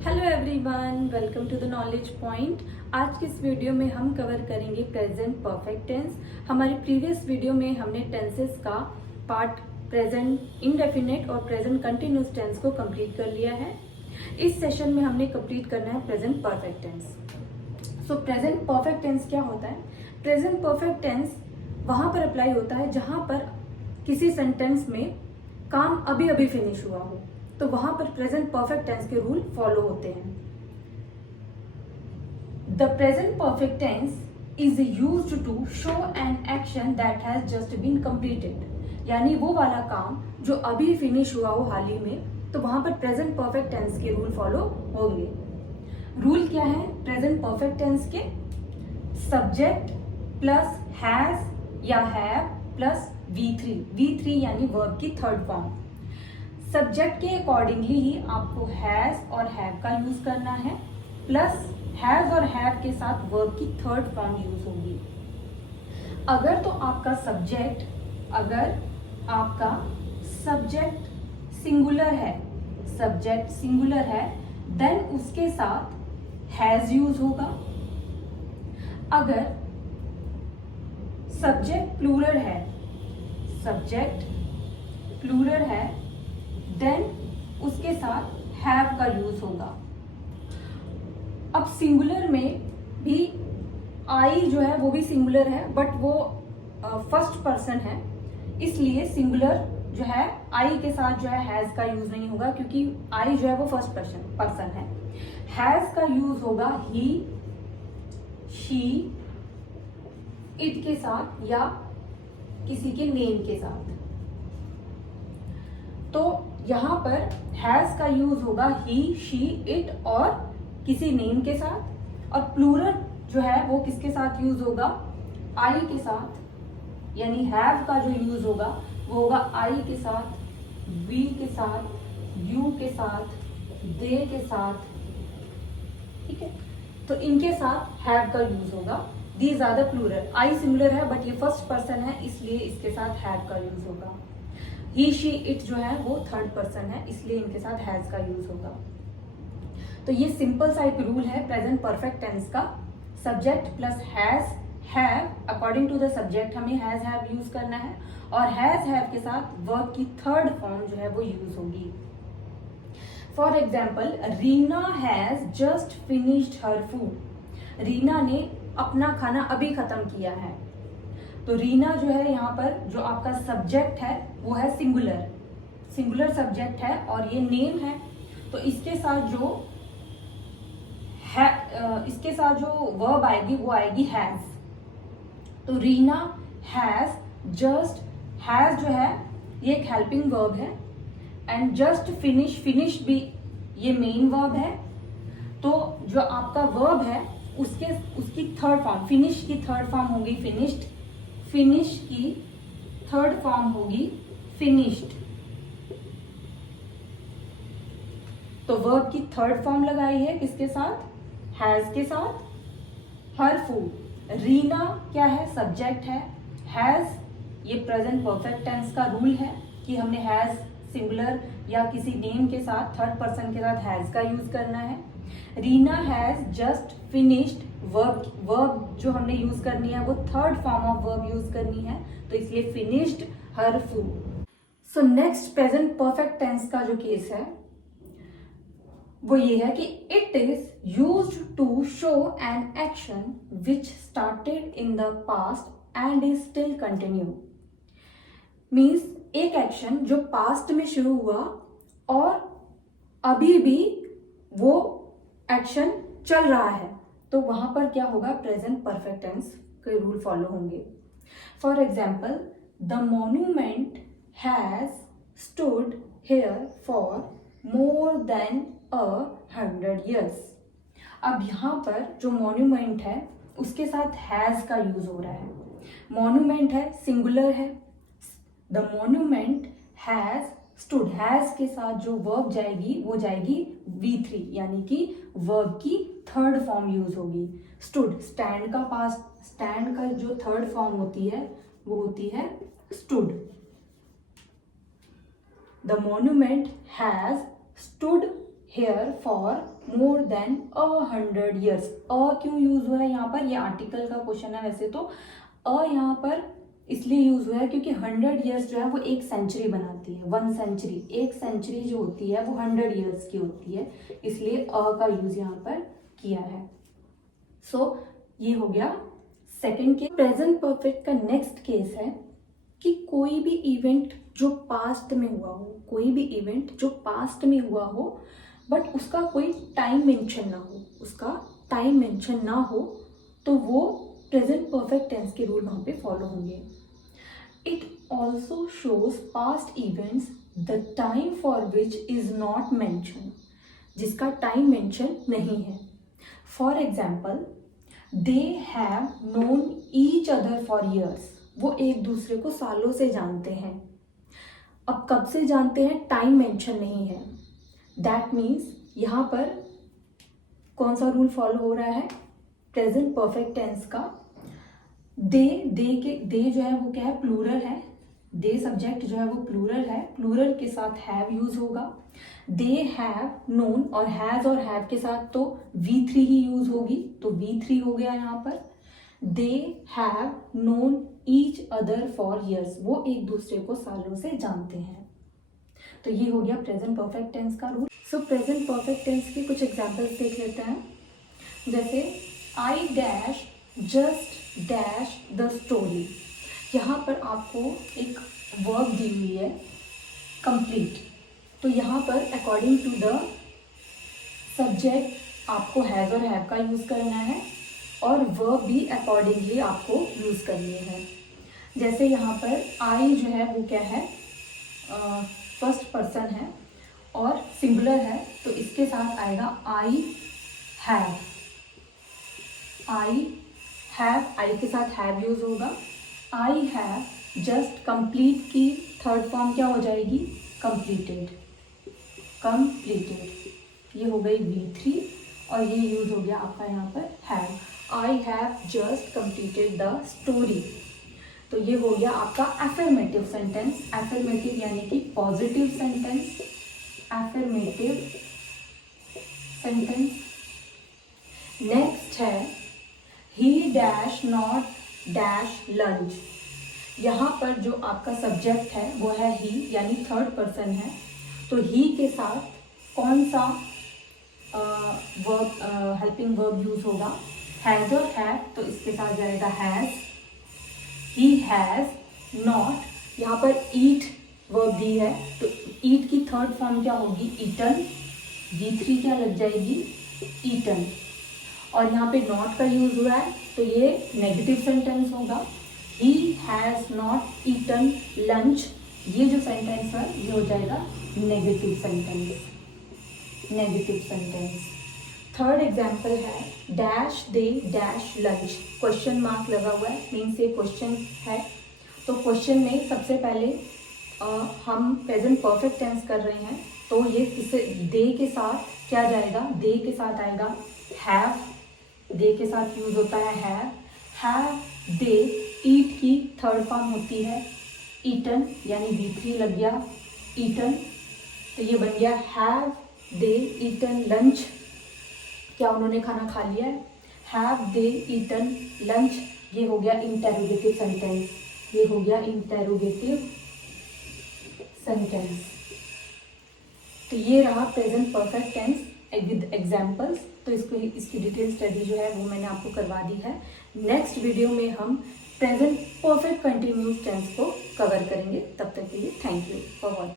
Hello everyone, welcome to the knowledge point. आज की इस वीडियो में हम कवर करेंगे प्रेजेंट परफेक्ट टेंस। हमारी प्रीवियस वीडियो में हमने टेंसेस का पार्ट प्रेजेंट इंडेफिनिट और प्रेजेंट कंटिन्यूस टेंस को कंप्लीट कर लिया है। इस सेशन में हमने कंप्लीट करना है present perfect tense. So present perfect tense क्या होता है? प्रेजेंट परफेक्ट टेंस वहां पर अप्लाई होता है जहां पर किसी सेंटेंस में काम अभी अभी फिनिश हुआ हो, तो वहां पर प्रेजेंट परफेक्ट टेंस के रूल फॉलो होते हैं। The present perfect tense is used to show an action that has just been completed, यानी वो वाला काम जो अभी फिनिश हुआ हो हाल ही में, तो वहां पर प्रेजेंट परफेक्ट टेंस के रूल फॉलो होंगे। रूल क्या है प्रेजेंट परफेक्ट टेंस के? सब्जेक्ट प्लस हैज या हैव प्लस V3 यानी वर्ब की थर्ड फॉर्म। सब्जेक्ट के अकॉर्डिंगली ही आपको हैज और हैव का यूज करना है, प्लस हैज और हैव के साथ वर्ब की थर्ड फॉर्म यूज होगी। अगर आपका सब्जेक्ट सिंगुलर है, देन उसके साथ हैज यूज होगा। अगर सब्जेक्ट प्लूरल है देन उसके साथ हैव का यूज होगा। अब सिंगुलर में भी आई जो है वो भी सिंगुलर है, बट वो फर्स्ट पर्सन है, इसलिए सिंगुलर जो है आई के साथ जो है हैज का यूज नहीं होगा, क्योंकि आई जो है वो फर्स्ट पर्सन है। हैज का यूज होगा ही, शी, इट के साथ या किसी के नेम के साथ। तो यहां पर हैज का यूज होगा ही, शी, इट और किसी नेम के साथ, और प्लूरल जो है वो किसके साथ यूज होगा? आई के साथ, यानी हैव का जो यूज होगा वो होगा आई के साथ, वी के साथ, यू के साथ, दे के साथ। ठीक है, तो इनके साथ हैव का यूज होगा। These are the plural. I singular है बट ये फर्स्ट पर्सन है, इसलिए इसके साथ हैव का यूज होगा। ही, शी, इट जो है वो थर्ड पर्सन है, इसलिए इनके साथ हैज का यूज होगा। तो ये सिंपल सा एक रूल है प्रेजेंट परफेक्ट टेंस का। Subject plus has have, according to the subject हमें हैज हैव यूज करना है, और हैज हैव के साथ वर्ब की थर्ड फॉर्म जो है वो यूज होगी। For example, Reena has just finished her food. Reena ने अपना खाना अभी खत्म किया है। तो रीना जो है यहाँ पर जो आपका सब्जेक्ट है वो है सिंगुलर सब्जेक्ट है, और ये नेम है, तो इसके साथ जो वर्ब आएगी वो आएगी हैज। तो रीना हैज जस्ट, हैज जो है ये एक हेल्पिंग वर्ब है, एंड जस्ट फिनिश भी ये मेन वर्ब है। तो जो आपका वर्ब है उसकी थर्ड फॉर्म, फिनिश की थर्ड फॉर्म होगी फिनिश्ड, फिनिश की थर्ड फॉर्म होगी फिनिश्ड। तो वर्ब की थर्ड फॉर्म लगाई है किसके साथ? हैज के साथ। हर फूड, रीना क्या है? सब्जेक्ट है। हैज ये प्रेजेंट परफेक्ट टेंस का रूल है कि हमने हैज सिंगुलर या किसी नेम के साथ थर्ड पर्सन के साथ हैज का यूज करना है। Reena has just finished, verb जो हमने यूज करनी है वो third form of verb use करनी है, तो इसलिए finished her food. So next present perfect tense का जो केस है वो ये है कि it is used to show an action which started in the past and is still continue. Means एक एक्शन जो पास्ट में शुरू हुआ और अभी भी वो एक्शन चल रहा है, तो वहां पर क्या होगा? प्रेजेंट परफेक्ट टेंस के रूल फॉलो होंगे। For example, the monument has stood here for more than 100 years। अब यहाँ पर जो मॉन्यूमेंट है उसके साथ हैज का यूज हो रहा है। मॉन्यूमेंट है, सिंगुलर है। The monument has stood, has के साथ जो वर्ब जाएगी वो जाएगी V3, यानी कि वर्ब की थर्ड फॉर्म यूज होगी। स्टूड, स्टैंड का जो थर्ड फॉर्म होती है वो होती है stood. The monument has stood here for more than 100 years। क्यों यूज हुआ है यहाँ पर, ये आर्टिकल का क्वेश्चन है। वैसे तो यहाँ पर इसलिए यूज हुआ है क्योंकि 100 years जो है वो एक सेंचुरी बनाती है। 1 century, एक सेंचुरी जो होती है वो 100 years की होती है, इसलिए का यूज यहाँ पर किया है। सो ये हो गया सेकेंड केस। प्रेजेंट परफेक्ट का नेक्स्ट केस है कि कोई भी इवेंट जो पास्ट में हुआ हो, कोई भी इवेंट जो पास्ट में हुआ हो बट उसका कोई टाइम मेंशन ना हो, उसका टाइम मेंशन ना हो, तो वो प्रेजेंट परफेक्ट टेंस के रूल वहाँ पे फॉलो होंगे। It also shows past events the time for which is not mention, जिसका टाइम मेंशन नहीं है। For example, they have known each other for years, वो एक दूसरे को सालों से जानते हैं। अब कब से जानते हैं, टाइम मेंशन नहीं है। दैट मीन्स यहाँ पर कौन सा रूल फॉलो हो रहा है, प्रेजेंट परफेक्ट टेंस का। दे जो है वो क्या है, प्लूरल है। दे सब्जेक्ट जो है वो प्लूरल है, प्लूरल के साथ हैव यूज होगा। दे हैव नोन और हैज और हैव के साथ तो V3 ही यूज होगी, तो V3 हो गया यहाँ पर। They have known each other for years, वो एक दूसरे को सालों से जानते हैं। तो ये हो गया प्रेजेंट परफेक्ट टेंस का rule. So present perfect tense के कुछ एग्जांपल्स देख लेते हैं। जैसे I dash just dash the story, यहाँ पर आपको एक वर्ब दी हुई है कंप्लीट, तो यहाँ पर अकॉर्डिंग टू द सब्जेक्ट आपको हैज और हैव का यूज़ करना है और वर्ब भी अकॉर्डिंगली आपको यूज़ करनी है। जैसे यहाँ पर आई जो है वो क्या है, फर्स्ट पर्सन है और सिंगुलर है, तो इसके साथ आएगा आई हैव। आई हैव, आई के साथ हैव यूज होगा। आई हैव जस्ट कंप्लीट की थर्ड फॉर्म क्या हो जाएगी, कंप्लीटेड। कंप्लीटेड ये हो गई V3 और ये यूज हो गया आपका यहाँ पर have. I have just completed the story, तो ये हो गया आपका एफर्मेटिव सेंटेंस। एफर्मेटिव यानी कि positive sentence, affirmative sentence. Next है he dash not dash lunch, यहाँ पर जो आपका सब्जेक्ट है वो है ही, यानी थर्ड पर्सन है, तो ही के साथ कौन सा वर्ब, हेल्पिंग वर्ब यूज होगा, हैज और हैव, तो इसके साथ जाएगा हैज। ही हैज नॉट, यहाँ पर ईट वर्ब दी है, तो ईट की थर्ड फॉर्म क्या होगी, ईटन। V3 क्या लग जाएगी, ईटन। और यहाँ पे नॉट का यूज हुआ है, तो ये नेगेटिव सेंटेंस होगा। He has not eaten lunch, ये जो सेंटेंस है ये हो जाएगा negative sentence. Negative sentence. Third example है dash they dash lunch, question mark लगा हुआ है, मीन्स ये क्वेश्चन है। तो क्वेश्चन में सबसे पहले हम प्रेजेंट परफेक्ट टेंस कर रहे हैं, तो ये किसे, दे के साथ क्या जाएगा, दे के साथ आएगा हैव, दे के साथ यूज होता है हैव दे। ईट की थर्ड फॉर्म होती है ईटन, यानी V3 लग गया ईटन, तो ये बन गया हैव दे ईटन लंच, क्या उन्होंने खाना खा लिया है, हैव दे ईटन लंच। ये हो गया इंटेरोगेटिव सेंटेंस, ये हो गया इंटेरोगेटिव सेंटेंस। तो ये रहा present perfect tense with examples. तो इसकी डिटेल स्टडी जो है वो मैंने आपको करवा दी है। नेक्स्ट वीडियो में हम प्रेजेंट परफेक्ट कंटिन्यूस टेंस को कवर करेंगे। तब तक के लिए थैंक यू फॉर वॉचिंग।